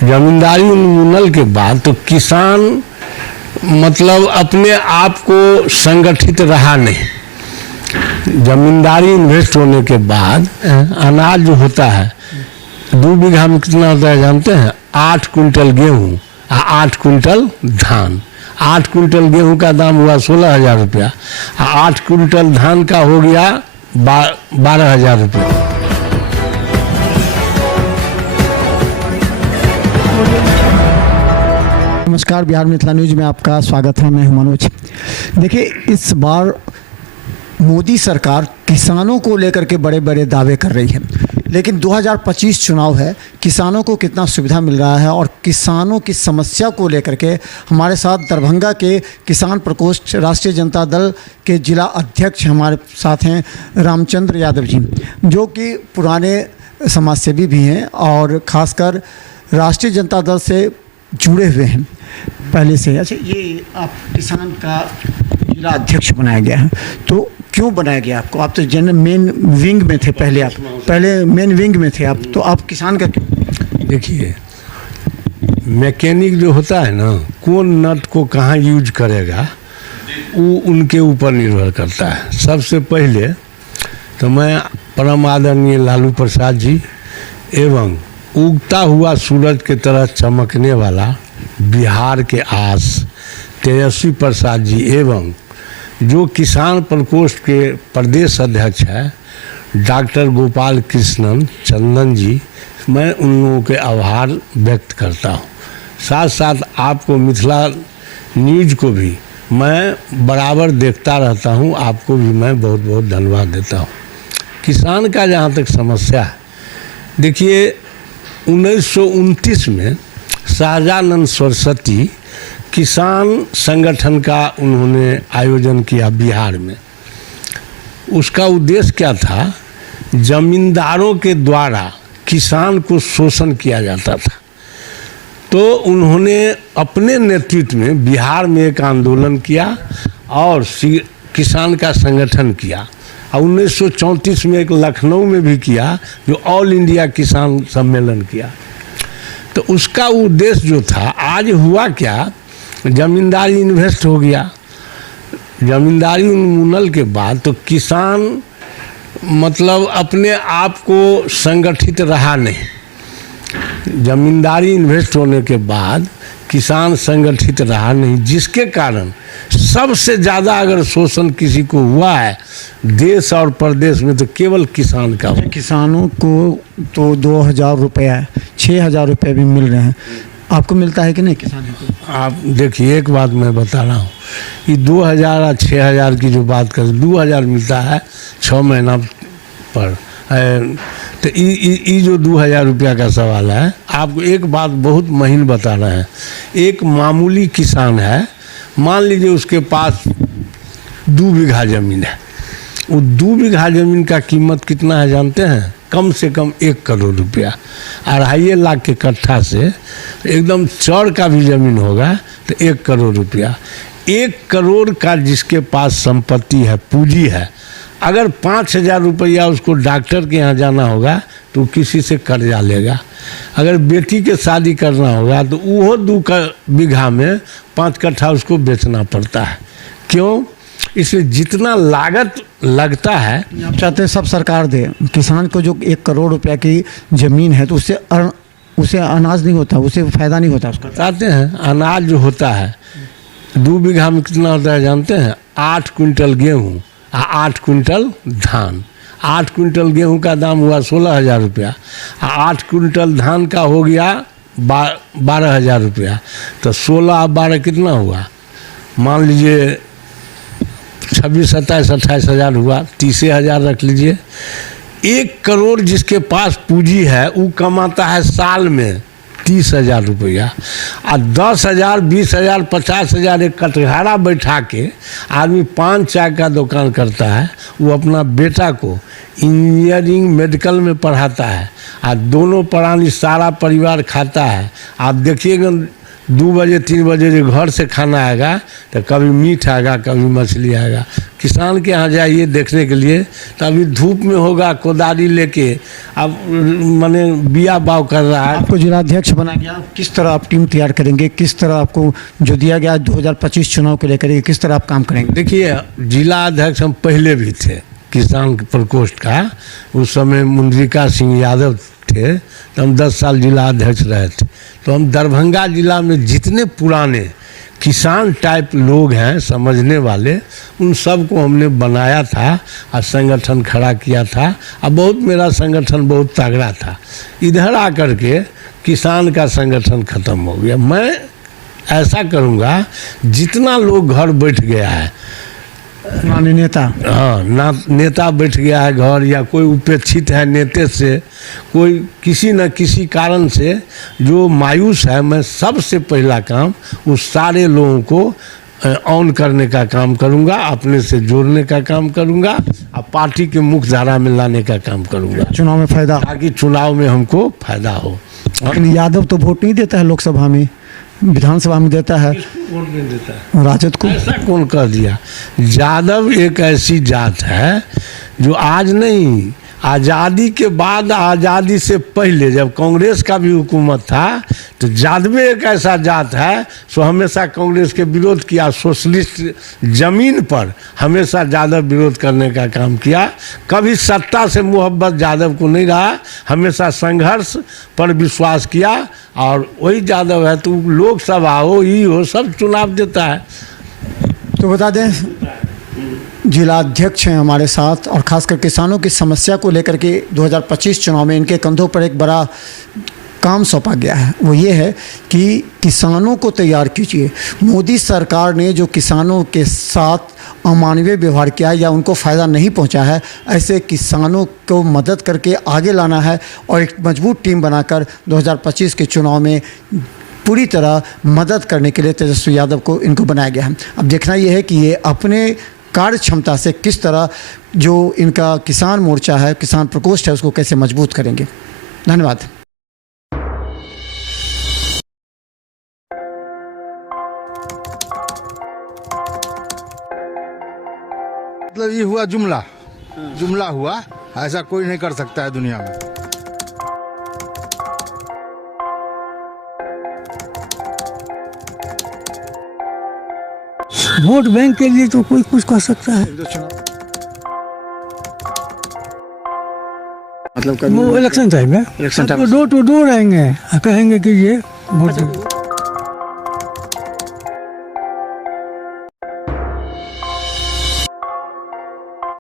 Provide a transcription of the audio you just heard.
जमींदारी उन्मूलन के बाद तो किसान मतलब अपने आप को संगठित रहा नहीं। जमींदारी इन्वेस्ट होने के बाद अनाज जो होता है 2 बीघा में कितना होता है जानते हैं? 8 कुंटल गेहूँ और 8 कुंटल धान। 8 कुंटल गेहूँ का दाम हुआ 16,000 रुपया और 8 कुंटल धान का हो गया 12,000 रुपया। नमस्कार, बिहार मिथिला न्यूज में आपका स्वागत है। मैं हूं मनोज। देखिए, इस बार मोदी सरकार किसानों को लेकर के बड़े बड़े दावे कर रही है, लेकिन 2025 चुनाव है, किसानों को कितना सुविधा मिल रहा है और किसानों की समस्या को लेकर के हमारे साथ दरभंगा के किसान प्रकोष्ठ राष्ट्रीय जनता दल के जिला अध्यक्ष हमारे साथ हैं रामचंद्र यादव जी, जो कि पुराने समाजसेवी भी हैं और ख़ासकर राष्ट्रीय जनता दल से जुड़े हुए हैं पहले से। अच्छा, ये आप किसान का जिला अध्यक्ष बनाया गया है, तो क्यों बनाया गया आपको? आप तो जनरल मेन विंग में थे पहले, आप पहले मेन विंग में थे, आप तो आप किसान का क्यों? देखिए, मैकेनिक जो होता है ना, कौन नट को कहाँ यूज करेगा वो उनके ऊपर निर्भर करता है। सबसे पहले तो मैं परम आदरणीय लालू प्रसाद जी एवं उगता हुआ सूरज के तरह चमकने वाला बिहार के आस तेजस्वी प्रसाद जी एवं जो किसान प्रकोष्ठ के प्रदेश अध्यक्ष है डॉक्टर गोपाल कृष्णन चंदन जी, मैं उन लोगों के आभार व्यक्त करता हूँ। साथ साथ आपको मिथिला न्यूज को भी मैं बराबर देखता रहता हूँ, आपको भी मैं बहुत बहुत धन्यवाद देता हूँ। किसान का जहाँ तक समस्या है, देखिए 1929 में शाहजानंद सरस्वती किसान संगठन का उन्होंने आयोजन किया बिहार में। उसका उद्देश्य क्या था? जमींदारों के द्वारा किसान को शोषण किया जाता था, तो उन्होंने अपने नेतृत्व में बिहार में एक आंदोलन किया और किसान का संगठन किया और 1934 में एक लखनऊ में भी किया, जो ऑल इंडिया किसान सम्मेलन किया। तो उसका उद्देश्य जो था, आज हुआ क्या, जमींदारी इन्वेस्ट हो गया। जमींदारी उन्मूलन के बाद तो किसान मतलब अपने आप को संगठित रहा नहीं। जमींदारी इन्वेस्ट होने के बाद किसान संगठित रहा नहीं, जिसके कारण सबसे ज़्यादा अगर शोषण किसी को हुआ है देश और प्रदेश में तो केवल किसान का हुआ। किसानों को तो 2,000 रुपया 6,000 रुपये भी मिल रहे हैं, आपको मिलता है कि नहीं किसानों को? आप देखिए, एक बात मैं बता रहा हूँ, ये 2,000 और 6,000 की जो बात करें, 2,000 मिलता है 6 महीना पर। तो ये जो 2,000 रुपया का सवाल है, आपको एक बात बहुत महीन बता रहे हैं। एक मामूली किसान है, मान लीजिए उसके पास 2 बीघा ज़मीन है, वो 2 बीघा ज़मीन का कीमत कितना है जानते हैं? कम से कम 1 करोड़ रुपया। 2.5 लाख के कट्ठा से एकदम चौड़ का भी ज़मीन होगा तो 1 करोड़ रुपया। 1 करोड़ का जिसके पास संपत्ति है, पूंजी है, अगर 5,000 रुपया उसको डॉक्टर के यहाँ जाना होगा तो किसी से कर्जा लेगा। अगर बेटी के शादी करना होगा तो वो 2 बीघा में 5 कट्ठा उसको बेचना पड़ता है। क्यों? इसलिए जितना लागत लगता है, आप चाहते हैं सब सरकार दे। किसान को जो 1 करोड़ रुपया की ज़मीन है तो उसे अनाज नहीं होता, उसे फ़ायदा नहीं होता उसका। बताते हैं, अनाज जो होता है 2 बीघा में कितना होता है जानते हैं? 8 कुंटल गेहूँ और 8 कुंटल धान। 8 कुंटल गेहूँ का दाम हुआ 16,000 रुपया और 8 कुंटल धान का हो गया 12,000 रुपया। तो 16 और 12 कितना हुआ? मान लीजिए 26, 27, 28,000 हुआ, 30,000 रख लीजिए। 1 करोड़ जिसके पास पूंजी है वो कमाता है साल में 30,000 रुपया, और 10,000, 20,000, 50,000 एक कटघरा बैठा के आदमी पान चाय का दुकान करता है। वो अपना बेटा को इंजीनियरिंग मेडिकल में पढ़ाता है और दोनों प्राणी सारा परिवार खाता है। आप देखिएगा 2 बजे 3 बजे जो घर से खाना आएगा तो कभी मीट आएगा, कभी मछली आएगा। किसान के यहाँ जाइए देखने के लिए, तो अभी धूप में होगा कोदारी लेके, अब माने बिया बाव कर रहा है। आपको जिलाध्यक्ष बना गया, किस तरह आप टीम तैयार करेंगे, किस तरह आपको जो दिया गया 2025 चुनाव को लेकर के किस तरह आप काम करेंगे? देखिए, जिला अध्यक्ष हम पहले भी थे किसान प्रकोष्ठ का, उस समय मुंद्रिका सिंह यादव थे, तो हम 10 साल जिला अध्यक्ष रहे थे। तो हम दरभंगा जिला में जितने पुराने किसान टाइप लोग हैं समझने वाले, उन सब को हमने बनाया था और संगठन खड़ा किया था। और बहुत मेरा संगठन बहुत तगड़ा था। इधर आकर के किसान का संगठन ख़त्म हो गया। मैं ऐसा करूँगा, जितना लोग घर बैठ गया है, माननीय नेता, हाँ ना, नेता बैठ गया है घर, या कोई उपेक्षित है नेता से, कोई किसी न किसी कारण से जो मायूस है, मैं सबसे पहला काम उस सारे लोगों को ऑन करने का काम करूंगा, अपने से जोड़ने का काम करूंगा और पार्टी के मुख्य धारा में लाने का काम करूंगा, चुनाव में फायदा, ताकि चुनाव में हमको फायदा हो। लेकिन यादव तो वोट नहीं देता है लोकसभा में, विधानसभा में देता है, वोट नहीं देता है राजद को। ऐसा कौन कर दिया? यादव एक ऐसी जात है जो आज नहीं, आज़ादी के बाद, आज़ादी से पहले जब कांग्रेस का भी हुकूमत था, तो यादव एक ऐसा जात है सो हमेशा कांग्रेस के विरोध किया, सोशलिस्ट जमीन पर हमेशा यादव विरोध करने का काम किया। कभी सत्ता से मोहब्बत यादव को नहीं रहा, हमेशा संघर्ष पर विश्वास किया। और वही यादव है, तो लोकसभा हो, ये हो, सब चुनाव देता है। तो बता दें, जिलाध्यक्ष हैं हमारे साथ, और खासकर किसानों की समस्या को लेकर के 2025 चुनाव में इनके कंधों पर एक बड़ा काम सौंपा गया है। वो ये है कि किसानों को तैयार कीजिए। मोदी सरकार ने जो किसानों के साथ अमानवीय व्यवहार किया या उनको फ़ायदा नहीं पहुंचा है, ऐसे किसानों को मदद करके आगे लाना है और एक मजबूत टीम बनाकर 2025 के चुनाव में पूरी तरह मदद करने के लिए तेजस्वी यादव को इनको बनाया गया है। अब देखना यह है कि ये अपने कार्य क्षमता से किस तरह जो इनका किसान मोर्चा है, किसान प्रकोष्ठ है, उसको कैसे मजबूत करेंगे। धन्यवाद। मतलब ये हुआ जुमला, जुमला हुआ, ऐसा कोई नहीं कर सकता है दुनिया में। वोट बैंक के लिए तो कोई कुछ कर सकता है। मतलब वो इलेक्शन टाइम है, election time door to door आएंगे, कहेंगे कि ये वोट